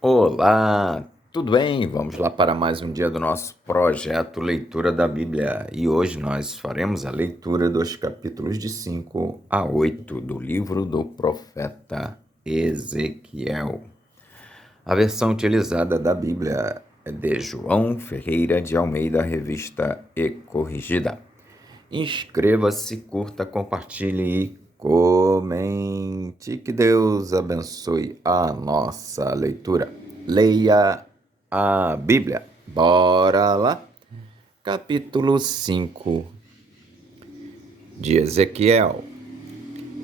Olá, tudo bem? Vamos lá para mais um dia do nosso projeto Leitura da Bíblia. E hoje nós faremos a leitura dos capítulos de 5 a 8 do livro do profeta Ezequiel. A versão utilizada da Bíblia é de João Ferreira de Almeida, revista e corrigida. Inscreva-se, curta, compartilhe e comente. Que Deus abençoe a nossa leitura. Leia a Bíblia. Bora lá. Capítulo 5 de Ezequiel.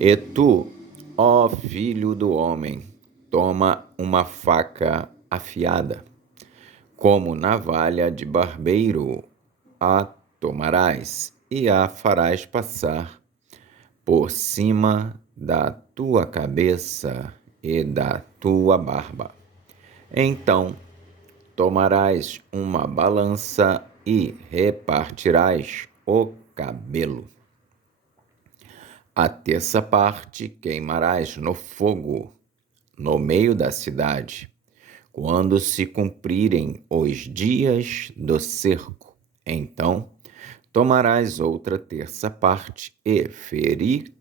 E tu, ó filho do homem, toma uma faca afiada, como navalha de barbeiro, a tomarás e a farás passar por cima da tua cabeça e da tua barba. Então tomarás uma balança e repartirás o cabelo. A terça parte queimarás no fogo, no meio da cidade, quando se cumprirem os dias do cerco. Então tomarás outra terça parte e feri-la-ás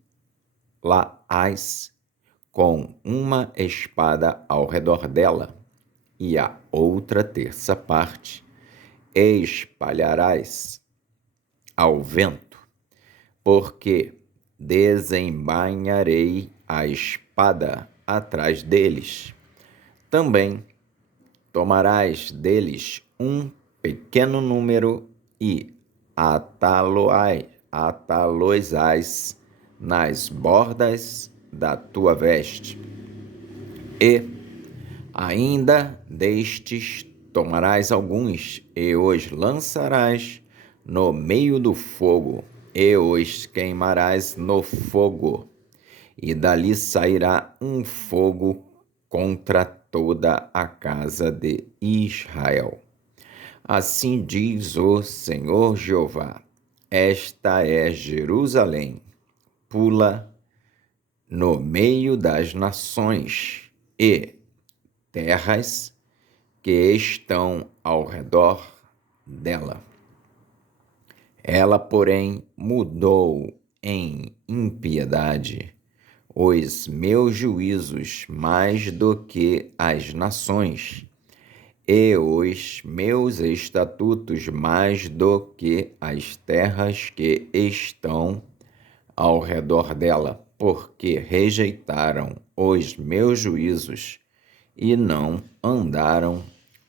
com uma espada ao redor dela, e a outra terça parte espalharás ao vento, porque desembainharei a espada atrás deles. Também tomarás deles um pequeno número e atá-los-ás nas bordas da tua veste. E ainda destes tomarás alguns e os lançarás no meio do fogo e os queimarás no fogo, e dali sairá um fogo contra toda a casa de Israel. Assim diz o Senhor Jeová: esta é Jerusalém, pula no meio das nações e terras que estão ao redor dela. Ela, porém, mudou em impiedade os meus juízos mais do que as nações, e os meus estatutos mais do que as terras que estão ao redor dela, porque rejeitaram os meus juízos e não andaram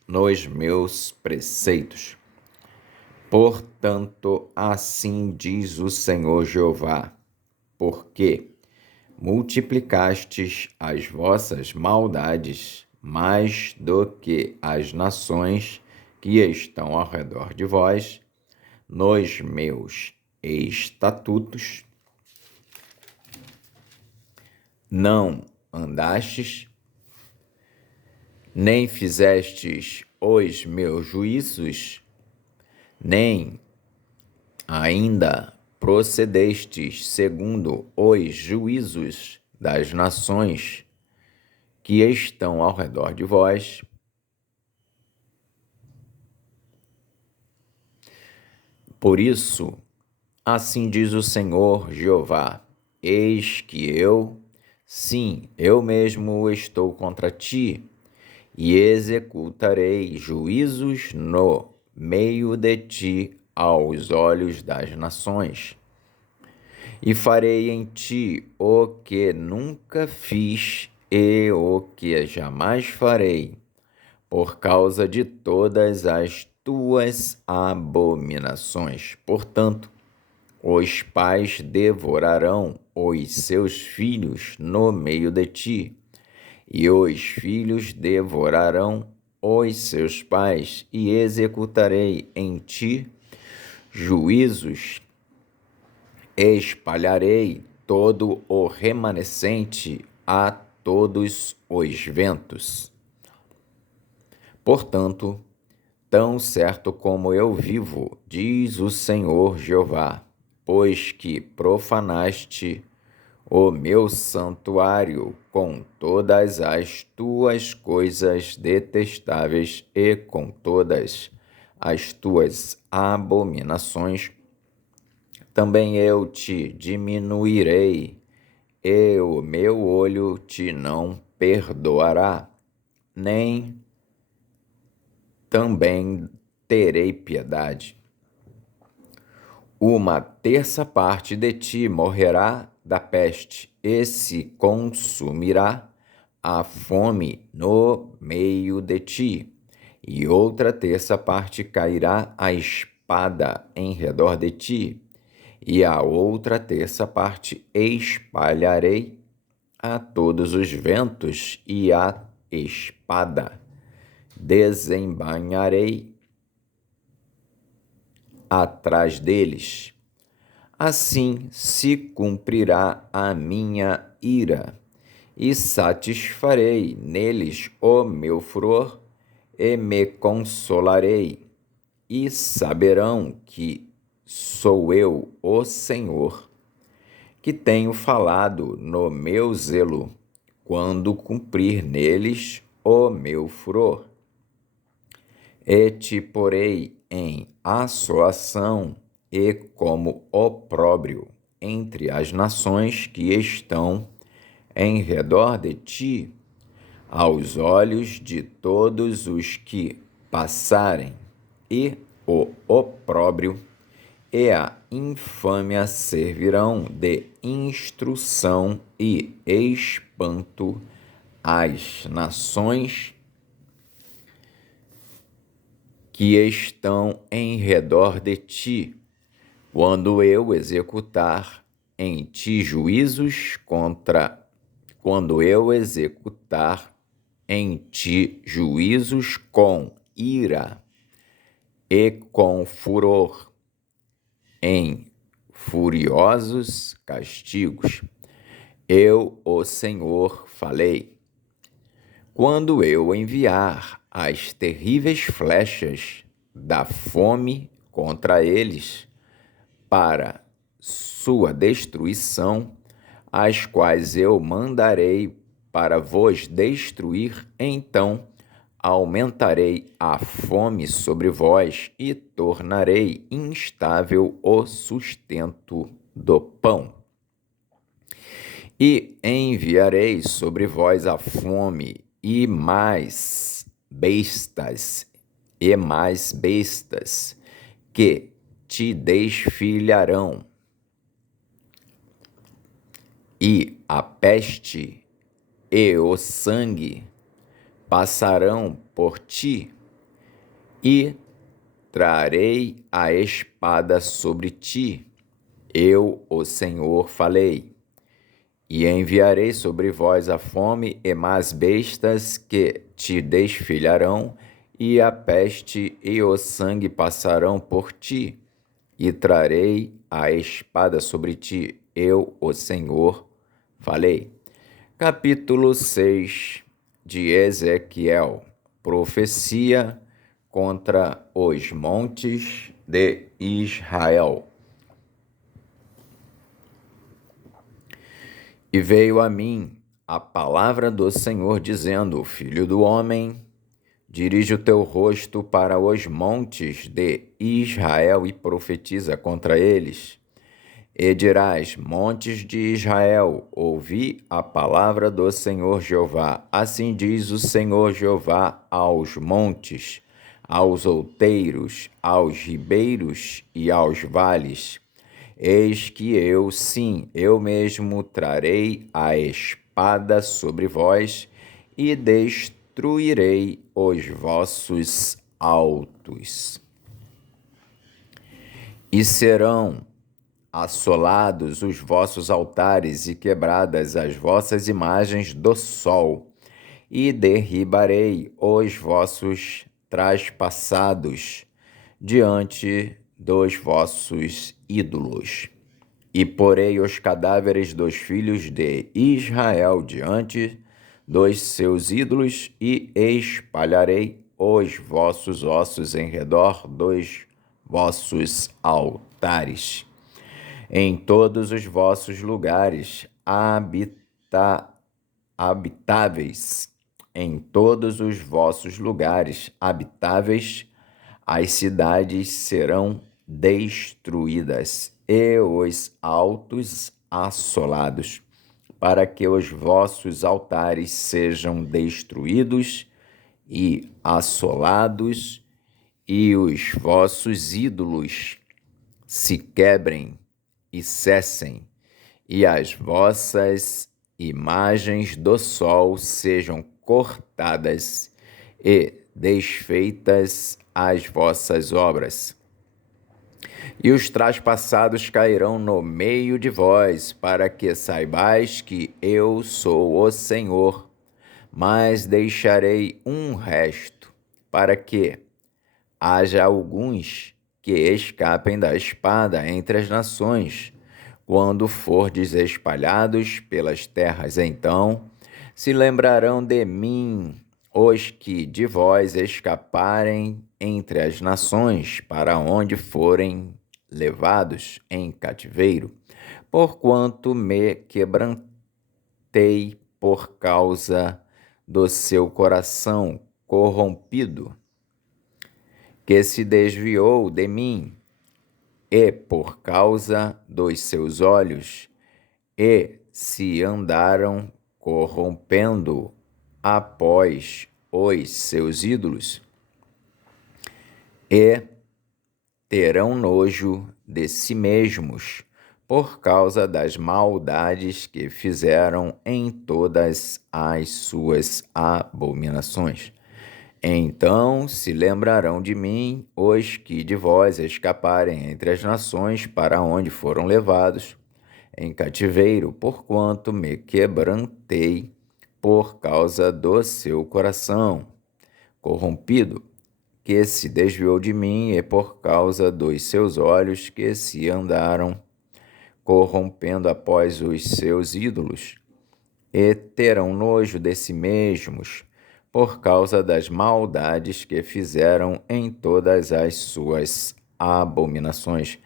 nos meus preceitos. Portanto, assim diz o Senhor Jeová: porque multiplicastes as vossas maldades mais do que as nações que estão ao redor de vós, nos meus estatutos, não andastes, nem fizestes os meus juízos, nem ainda procedestes segundo os juízos das nações que estão ao redor de vós. Por isso, assim diz o Senhor Jeová: eis que eu, sim, eu mesmo estou contra ti, e executarei juízos no meio de ti aos olhos das nações. E farei em ti o que nunca fiz e o que jamais farei, por causa de todas as tuas abominações. Portanto, os pais devorarão os seus filhos no meio de ti, e os filhos devorarão os seus pais, e executarei em ti juízos, espalharei todo o remanescente a todos os ventos. Portanto, tão certo como eu vivo, diz o Senhor Jeová, pois que profanaste o meu santuário com todas as tuas coisas detestáveis e com todas as tuas abominações. Também eu te diminuirei, e o meu olho te não perdoará, nem também terei piedade. Uma terça parte de ti morrerá da peste, e se consumirá a fome no meio de ti, e outra terça parte cairá a espada em redor de ti, e a outra terça parte espalharei a todos os ventos, e a espada desembainharei atrás deles. Assim se cumprirá a minha ira, e satisfarei neles o meu furor, e me consolarei, e saberão que sou eu, o Senhor, que tenho falado no meu zelo, quando cumprir neles o meu furor. E te porei em assolação e como opróbrio entre as nações que estão em redor de ti, aos olhos de todos os que passarem, e o opróbrio e a infâmia servirão de instrução e espanto às nações que estão em redor de ti, quando eu executar em ti juízos com ira e com furor, em furiosos castigos. Eu, o Senhor, falei. Quando eu enviar as terríveis flechas da fome contra eles, para sua destruição, as quais eu mandarei para vos destruir, então aumentarei a fome sobre vós e tornarei instável o sustento do pão. E enviarei sobre vós a fome e mais bestas, que te desfilharão, e a peste e o sangue passarão por ti, e trarei a espada sobre ti. Eu, o Senhor, falei. E enviarei sobre vós a fome e más bestas que te desfilharão, e a peste e o sangue passarão por ti, e trarei a espada sobre ti. Eu, o Senhor, falei. Capítulo 6 de Ezequiel. Profecia contra os montes de Israel. E veio a mim a palavra do Senhor, dizendo: Filho do homem, dirige o teu rosto para os montes de Israel e profetiza contra eles. E dirás: montes de Israel, ouvi a palavra do Senhor Jeová. Assim diz o Senhor Jeová aos montes, aos outeiros, aos ribeiros e aos vales: eis que eu, sim, eu mesmo trarei a espada sobre vós e destruirei os vossos altos. E serão assolados os vossos altares e quebradas as vossas imagens do sol, e derribarei os vossos traspassados diante dos vossos ídolos. E porei os cadáveres dos filhos de Israel diante dos seus ídolos, e espalharei os vossos ossos em redor dos vossos altares. Em todos os vossos lugares habitáveis em todos os vossos lugares habitáveis, as cidades serão destruídas e os altos assolados, para que os vossos altares sejam destruídos e assolados, e os vossos ídolos se quebrem e cessem, e as vossas imagens do sol sejam cortadas e desfeitas as vossas obras. E os traspassados cairão no meio de vós, para que saibais que eu sou o Senhor. Mas deixarei um resto, para que haja alguns que escapem da espada entre as nações, quando fordes espalhados pelas terras. Então se lembrarão de mim os que de vós escaparem entre as nações, para onde forem levados em cativeiro, porquanto me quebrantei por causa do seu coração corrompido, que se desviou de mim, e por causa dos seus olhos, e se andaram corrompendo após os seus ídolos, e terão nojo de si mesmos, por causa das maldades que fizeram em todas as suas abominações. Então se lembrarão de mim os que de vós escaparem entre as nações, para onde foram levados em cativeiro, porquanto me quebrantei por causa do seu coração corrompido, que se desviou de mim, e por causa dos seus olhos, que se andaram corrompendo após os seus ídolos, e terão nojo de si mesmos, por causa das maldades que fizeram em todas as suas abominações.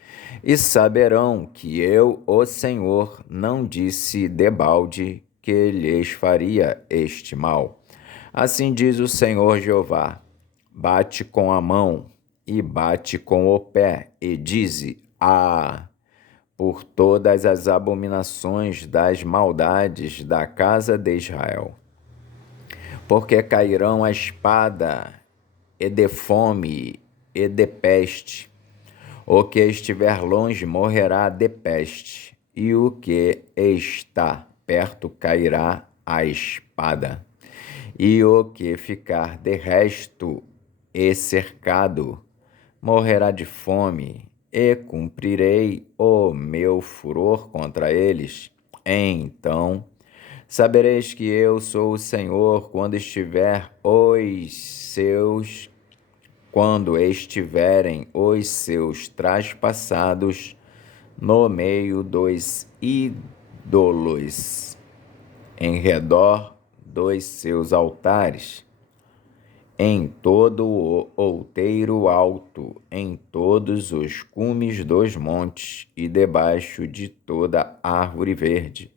E saberão que eu, o Senhor, não disse debalde que lhes faria este mal. Assim diz o Senhor Jeová: bate com a mão e bate com o pé, e dize: por todas as abominações das maldades da casa de Israel. Porque cairão a espada, e de fome, e de peste. O que estiver longe morrerá de peste, e o que está perto cairá a espada. E o que ficar de resto e cercado morrerá de fome, e cumprirei o meu furor contra eles. Então sabereis que eu sou o Senhor, quando estiverem os seus traspassados no meio dos ídolos, em redor dos seus altares, em todo o outeiro alto, em todos os cumes dos montes, e debaixo de toda árvore verde,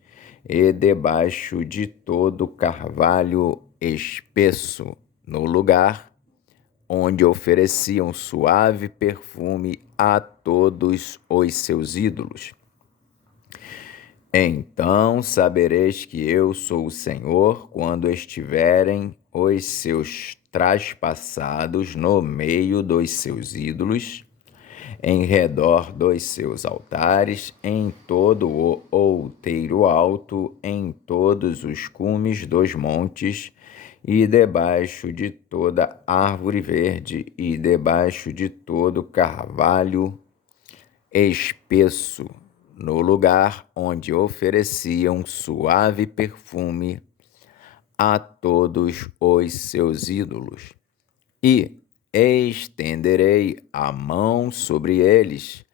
e debaixo de todo carvalho espesso, no lugar onde ofereciam suave perfume a todos os seus ídolos. Então sabereis que eu sou o Senhor, quando estiverem os seus traspassados no meio dos seus ídolos, em redor dos seus altares, em todo o outeiro alto, em todos os cumes dos montes, e debaixo de toda árvore verde, e debaixo de todo carvalho espesso, no lugar onde ofereciam suave perfume a todos os seus ídolos. E estenderei a mão sobre eles,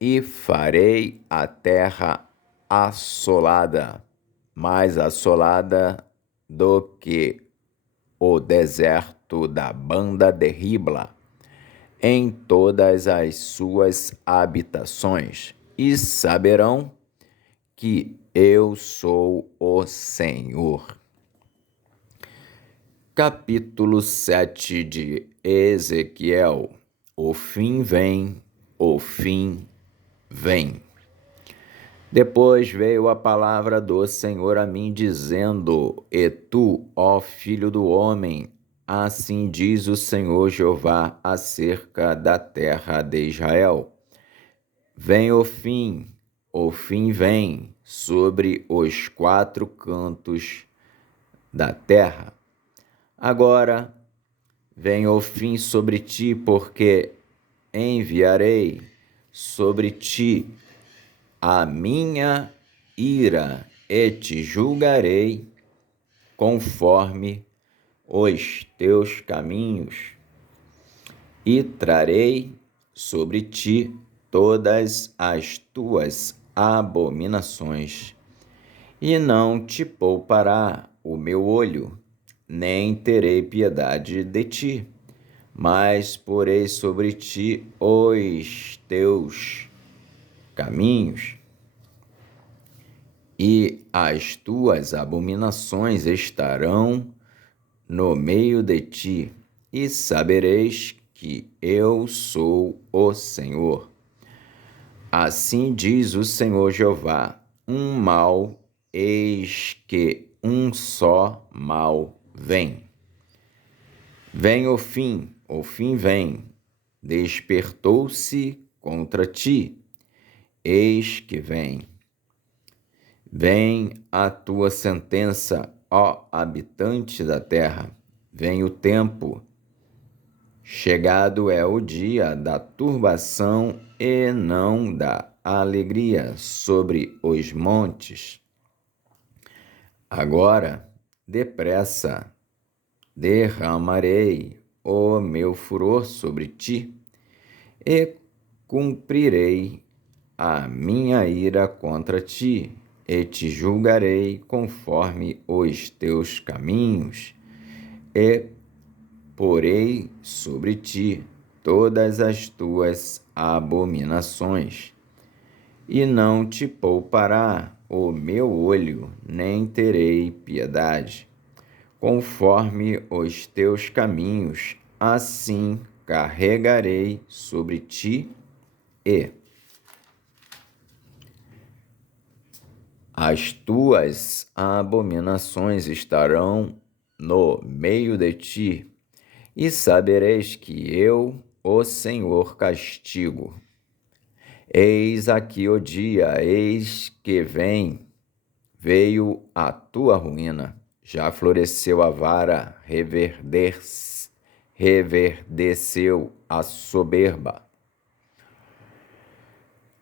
e farei a terra assolada, mais assolada do que o deserto da banda de Ribla, em todas as suas habitações, e saberão que Eu sou o Senhor. Capítulo 7 de Ezequiel. O fim vem, o fim vem. Depois veio a palavra do Senhor a mim, dizendo: E tu, ó filho do homem, assim diz o Senhor Jeová acerca da terra de Israel. Vem o fim vem sobre os quatro cantos da terra. Agora vem o fim sobre ti, porque enviarei sobre ti a minha ira e te julgarei conforme os teus caminhos, e trarei sobre ti todas as tuas abominações, e não te poupará o meu olho, nem terei piedade de ti, mas porei sobre ti os teus caminhos, e as tuas abominações estarão no meio de ti, e sabereis que eu sou o Senhor. Assim diz o Senhor Jeová: um mal, eis que um só mal vem. Vem o fim vem, despertou-se contra ti, eis que vem. Vem a tua sentença, ó habitante da terra, vem o tempo. Chegado é o dia da turbação e não da alegria sobre os montes. Agora, depressa, derramarei o meu furor sobre ti e cumprirei a minha ira contra ti, e te julgarei conforme os teus caminhos, e porei sobre ti todas as tuas abominações, e não te poupará o meu olho, nem terei piedade. Conforme os teus caminhos, assim carregarei sobre ti, e as tuas abominações estarão no meio de ti, e sabereis que eu, o Senhor, castigo. Eis aqui o dia, eis que veio a tua ruína. Já floresceu a vara, reverdeceu a soberba.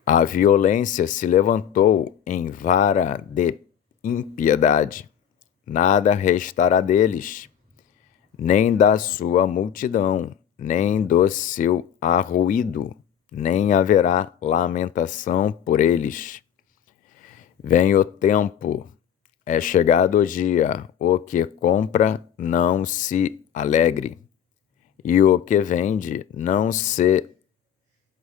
A violência se levantou em vara de impiedade. Nada restará deles, nem da sua multidão, nem do seu arruído, nem haverá lamentação por eles. Vem o tempo, é chegado o dia, o que compra não se alegre, e o que vende não se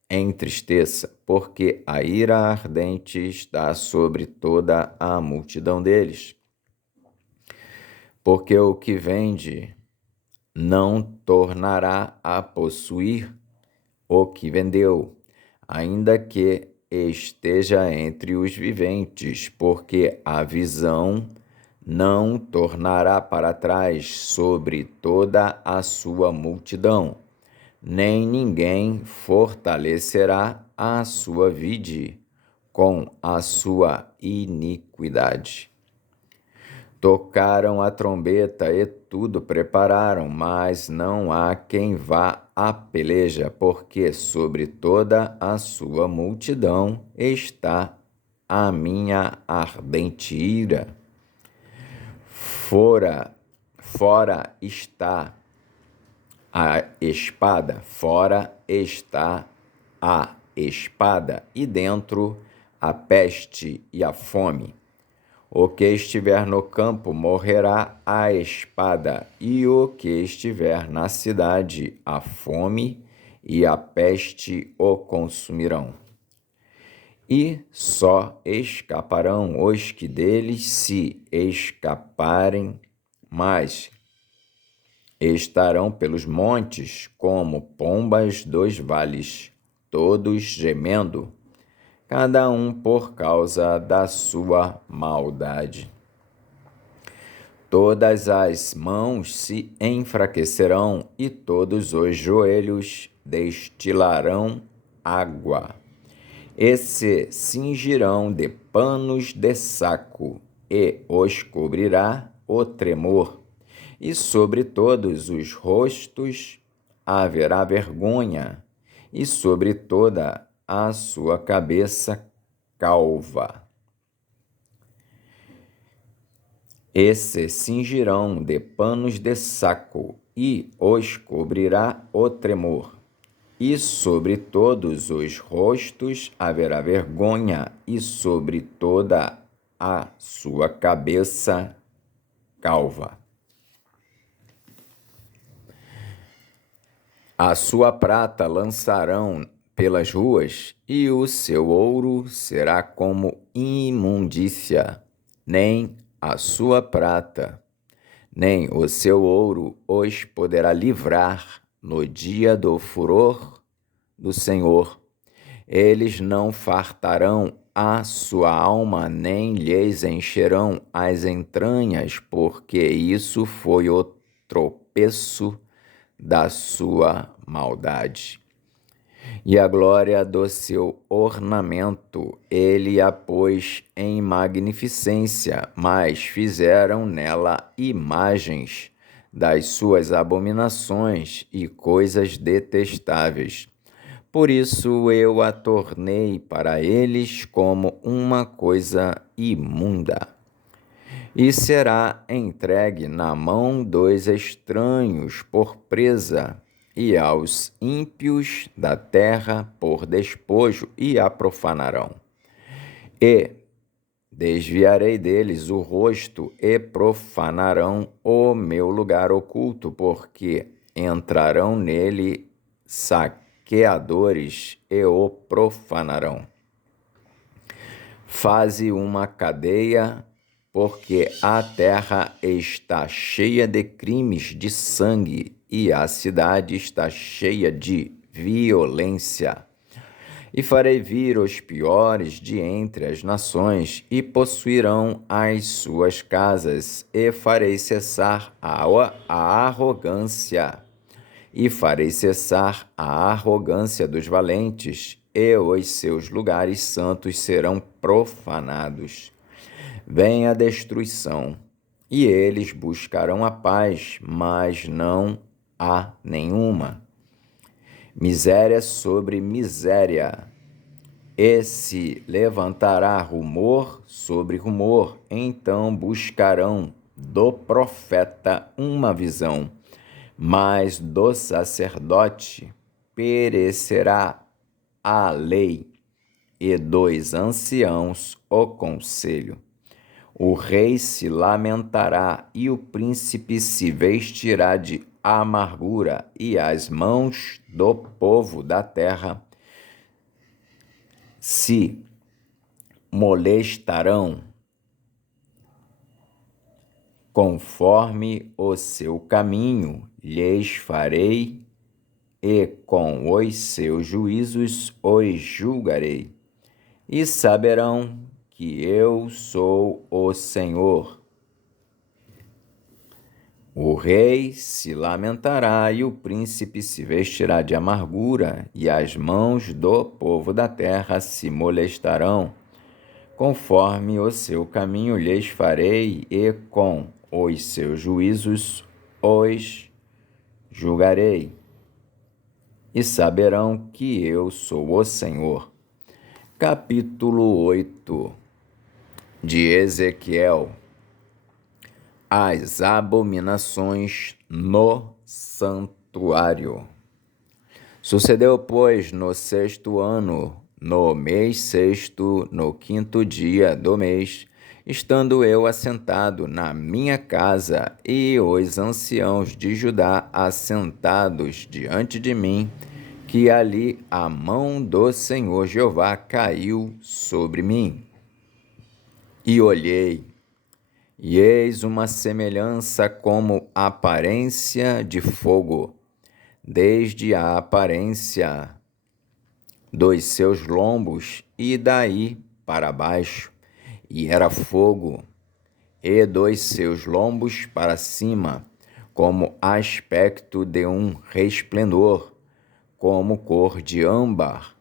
entristeça, porque a ira ardente está sobre toda a multidão deles. Porque o que vende não tornará a possuir o que vendeu, ainda que esteja entre os viventes, porque a visão não tornará para trás sobre toda a sua multidão, nem ninguém fortalecerá a sua vide com a sua iniquidade. Tocaram a trombeta e tudo prepararam, mas não há quem vá à peleja, porque sobre toda a sua multidão está a minha ardente ira. Fora está a espada, fora está a espada, e dentro a peste e a fome. O que estiver no campo morrerá à espada, e o que estiver na cidade, a fome e a peste o consumirão. e só escaparão os que deles se escaparem, mas estarão pelos montes como pombas dos vales, todos gemendo, cada um por causa da sua maldade. Todas as mãos se enfraquecerão e todos os joelhos destilarão água. E se cingirão de panos de saco, e os cobrirá o tremor, e sobre todos os rostos haverá vergonha, e sobre toda a sua cabeça calva. E se cingirão de panos de saco, e os cobrirá o tremor, e sobre todos os rostos haverá vergonha, e sobre toda a sua cabeça calva. A sua prata lançarão pelas ruas, e o seu ouro será como imundícia. Nem a sua prata, nem o seu ouro os poderá livrar no dia do furor do Senhor. Eles não fartarão a sua alma, nem lhes encherão as entranhas, porque isso foi o tropeço da sua maldade. E a glória do seu ornamento ele a pôs em magnificência, mas fizeram nela imagens das suas abominações e coisas detestáveis. Por isso eu a tornei para eles como uma coisa imunda. E será entregue na mão dos estranhos por presa, e aos ímpios da terra por despojo, e a profanarão. E desviarei deles o rosto, e profanarão o meu lugar oculto, porque entrarão nele saqueadores e o profanarão. Faze uma cadeia, porque a terra está cheia de crimes de sangue, e a cidade está cheia de violência. E farei vir os piores de entre as nações, e possuirão as suas casas, e farei cessar a arrogância, e farei cessar a arrogância dos valentes, e os seus lugares santos serão profanados. Vem a destruição, e eles buscarão a paz, mas não há nenhuma. Miséria sobre miséria, e se levantará rumor sobre rumor, então buscarão do profeta uma visão, mas do sacerdote perecerá a lei, e dos anciãos o conselho. O rei se lamentará, e o príncipe se vestirá de amargura, e as mãos do povo da terra se molestarão conforme o seu caminho lhes farei, e com os seus juízos os julgarei, e saberão que eu sou o Senhor. O rei se lamentará, e o príncipe se vestirá de amargura, e as mãos do povo da terra se molestarão. Conforme o seu caminho lhes farei, e com os seus juízos os julgarei, e saberão que eu sou o Senhor. Capítulo 8 de Ezequiel. As abominações no santuário. Sucedeu, pois, no 6º ano, no mês 6º, no 5º dia do mês, estando eu assentado na minha casa, e os anciãos de Judá assentados diante de mim, que ali a mão do Senhor Jeová caiu sobre mim. E olhei, e eis uma semelhança como aparência de fogo, desde a aparência dos seus lombos e daí para baixo, e era fogo, e dos seus lombos para cima, como aspecto de um resplendor, como cor de âmbar,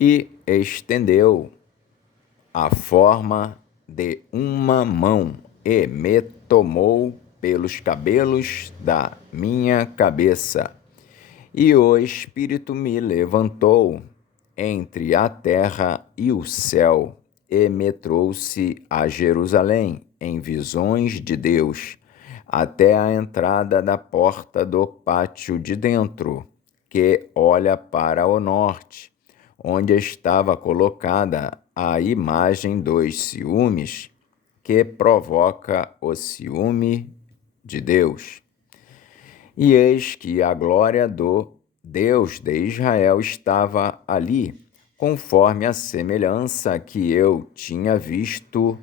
e estendeu a forma de uma mão, e me tomou pelos cabelos da minha cabeça. E o Espírito me levantou entre a terra e o céu, e me trouxe a Jerusalém em visões de Deus, até a entrada da porta do pátio de dentro, que olha para o norte, onde estava colocada a imagem dos ciúmes, que provoca o ciúme de Deus. E eis que a glória do Deus de Israel estava ali, conforme a semelhança que eu tinha visto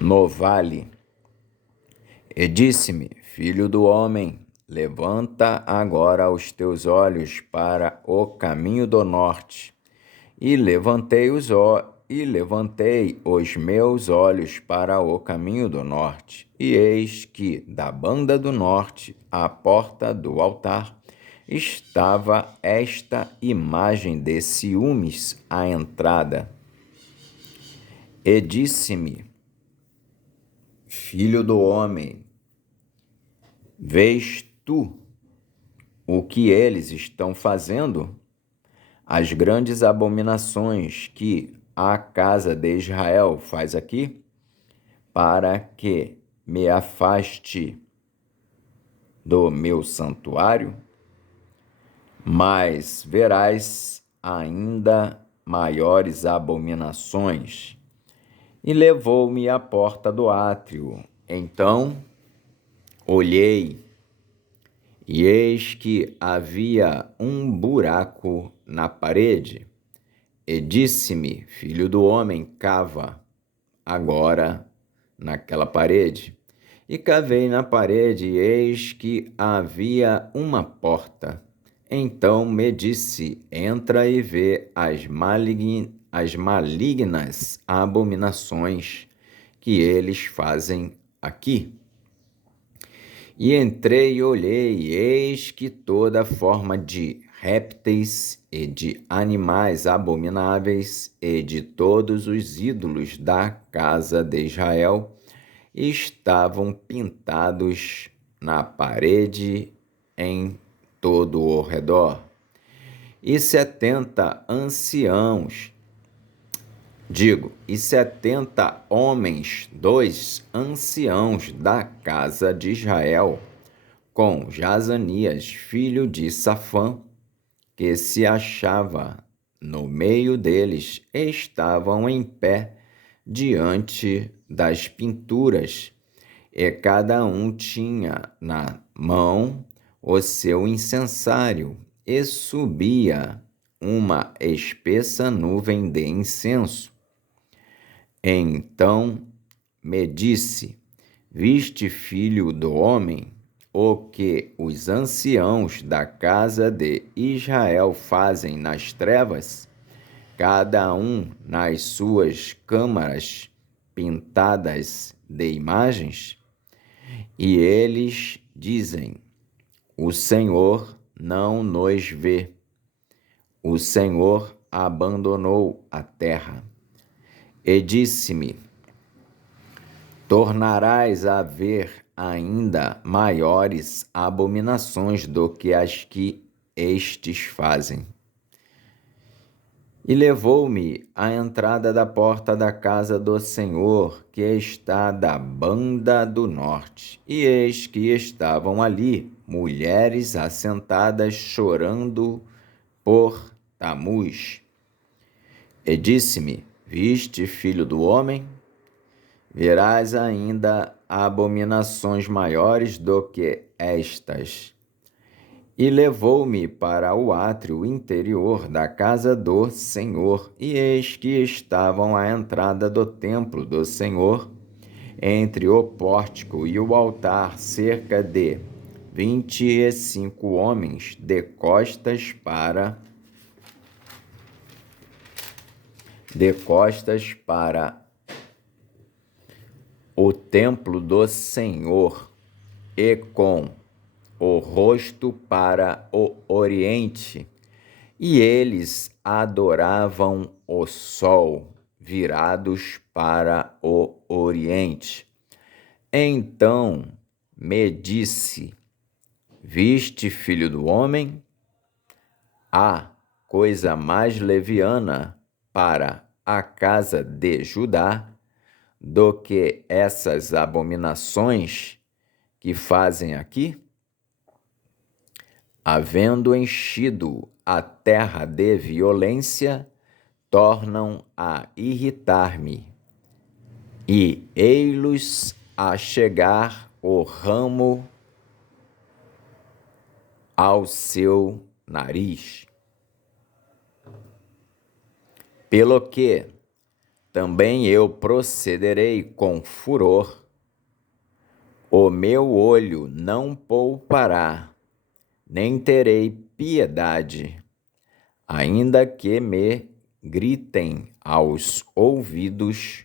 no vale. E disse-me: Filho do homem, levanta agora os teus olhos para o caminho do norte. E levantei os meus olhos para o caminho do norte, e eis que, da banda do norte, à porta do altar, estava esta imagem de ciúmes à entrada. E disse-me: Filho do homem, vês tu o que eles estão fazendo? As grandes abominações que a casa de Israel faz aqui, para que me afaste do meu santuário, mas verás ainda maiores abominações. E levou-me à porta do átrio. Então olhei, e eis que havia um buraco na parede. E disse-me: Filho do homem, cava agora naquela parede. E cavei na parede, e eis que havia uma porta. Então me disse: Entra e vê as malignas abominações que eles fazem aqui. E entrei e olhei, e eis que toda forma de répteis e de animais abomináveis e de todos os ídolos da casa de Israel estavam pintados na parede em todo o redor. E 70 homens, dois anciãos da casa de Israel, com Jazanias, filho de Safã, que se achava no meio deles, estavam em pé diante das pinturas, e cada um tinha na mão o seu incensário, e subia uma espessa nuvem de incenso. Então me disse: Viste, filho do homem, o que os anciãos da casa de Israel fazem nas trevas, cada um nas suas câmaras pintadas de imagens? E eles dizem: O Senhor não nos vê, o Senhor abandonou a terra. E disse-me: Tornarás a ver ainda maiores abominações do que as que estes fazem. E levou-me à entrada da porta da casa do Senhor, que está da banda do norte. E eis que estavam ali mulheres assentadas chorando por Tamuz. E disse-me: Viste, filho do homem? Verás ainda abominações maiores do que estas. E levou-me para o átrio interior da casa do Senhor, e eis que estavam à entrada do templo do Senhor, entre o pórtico e o altar, cerca de 25 homens, de costas para o templo do Senhor, e com o rosto para o oriente, e eles adoravam o sol, virados para o oriente. Então me disse: Viste, filho do homem? Há coisa mais leviana para a casa de Judá do que essas abominações que fazem aqui? Havendo enchido a terra de violência, tornam a irritar-me, e ei-los a chegar o ramo ao seu nariz. Pelo que também eu procederei com furor, o meu olho não poupará, nem terei piedade, ainda que me gritem aos ouvidos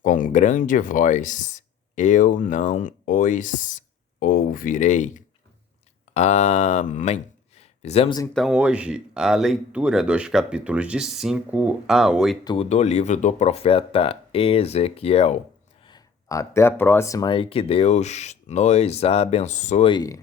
com grande voz, eu não os ouvirei. Amém. Fizemos então hoje a leitura dos capítulos de 5 a 8 do livro do profeta Ezequiel. Até a próxima e que Deus nos abençoe.